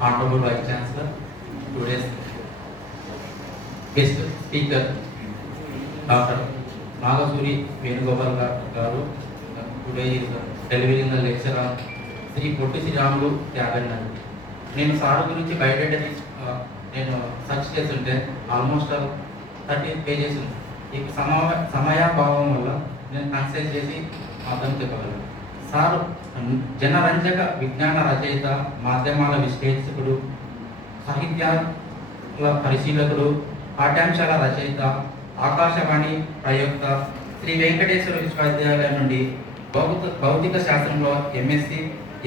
Honorable Vice Chancellor, today's guest speaker, Dr. Nagasuri Venugopal Garu. Today is delivering the lecture on Sri Potti Sri Ramulu Tyaganandi. నేను sir గురించి biodata నేను search చేస్తుంటే almost 30 pages ఉంది. ఈ సమయాభావం వల్ల నేను concise చేసి అర్థం చెప్పగలను. సార్ జనరంజక విజ్ఞాన రచయిత, మాధ్యమాల విశ్లేషకుడు, సాహిత్యాల పరిశీలకుడు, పాఠ్యాంశాల రచయిత, ఆకాశవాణి ప్రయోక్త, శ్రీ వెంకటేశ్వర విశ్వవిద్యాలయం నుండి భౌతిక శాస్త్రంలో ఎంఎస్సి,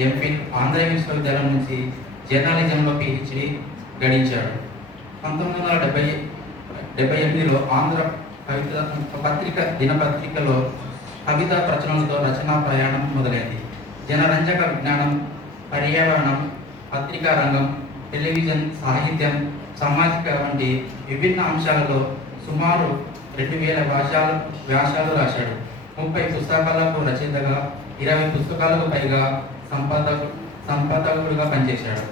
ఎంఫిల్, ఆంధ్ర విశ్వవిద్యాలయం నుంచి జర్నలిజంలో పిహెచ్డి గడించాడు. 1978లో ఆంధ్ర కవిత దినపత్రికలో కవితా ప్రచురణలతో రచనా ప్రయాణం మొదలైంది. జనరంజక విజ్ఞానం, పర్యావరణం, పత్రికా రంగం, టెలివిజన్, సాహిత్యం, సామాజిక వంటి విభిన్న అంశాలలో సుమారు 2000 వ్యాసాలు రాశాడు. 30 పుస్తకాలకు రచయితగా, 20 పుస్తకాలకు పైగా సంపాదకుడిగా పనిచేశాడు.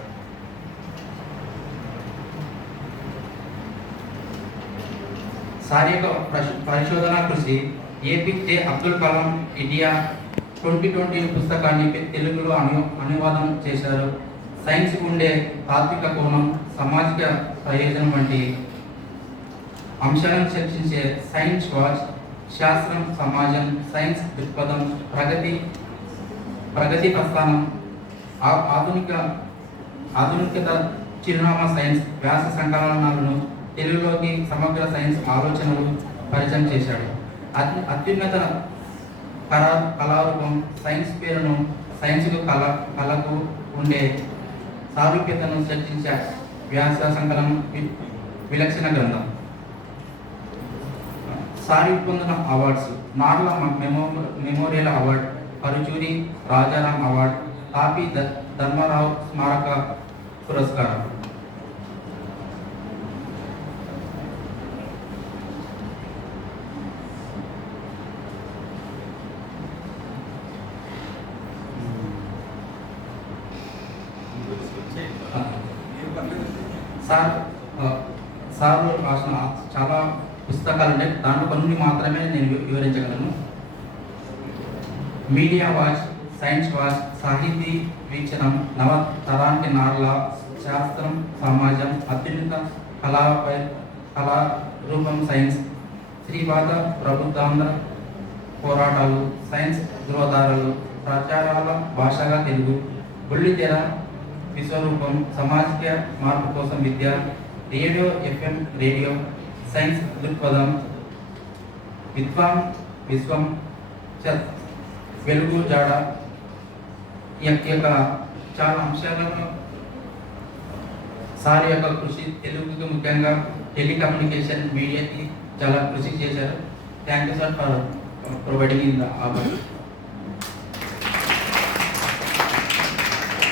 సార్ యొక్క పరిశోధన కృషి ఏపీజే అబ్దుల్ కలాం ఇండియా 2020 పుస్తకాన్ని తెలుగులో అనువాదం చేశారు. సైన్స్ ఉండే తాత్విక కోణం, సామాజిక ప్రయోజనం వంటి అంశాలను చర్చించే సైన్స్ వాచ్, శాస్త్రం, సమాజం, సైన్స్ దృక్పథం, ప్రగతి ప్రస్థానం, ఆధునికత చిరునామా సైన్స్ వ్యాస సంకలనాలను తెలుగులోకి సమగ్ర సైన్స్ ఆలోచనలు పరిచయం చేశాడు. అత్యున్నత కళారూపం సైన్స్ పేరును సైన్స్కు కళకు ఉండే సారూప్యతను చర్చించే వ్యాస సంకలనం విలక్షణ గ్రంథం. సారి పొందిన awards: Narla memorial award, Paruchuri Rajaram award, Tapi Dharmarao స్మారక పురస్కారం. సార్ రాసిన చాలా పుస్తకాలు ఉంటాయి, దాంట్లో కొన్ని మాత్రమే నేను వివరించగలను. మీడియా వాచ్, సైన్స్ వాచ్, సాహితీ వీక్షణం, నవతరానికి నార్ల, శాస్త్రం, సమాజం, అత్యున్నత కళారూపం సైన్స్, శ్రీపాద ప్రభుత్వాంధ్ర పోరాటాలు, సైన్స్ ధృవధారలు, ప్రచారాల భాషగా తెలుగు, బుల్లితెర, విశ్వరూపం, సామాజిక మార్పు కోసం విద్య, రేడియో, FM రేడియో, సైన్స్ దృక్పథం, విశ్వం, వెలుగు జాడ, ఈ యొక్క చాలా అంశాలను సార్ యొక్క కృషి తెలుగుకి, ముఖ్యంగా టెలికమ్యూనికేషన్ మీడియాకి చాలా కృషి చేశారు. Thank you sir for providing in the opportunity.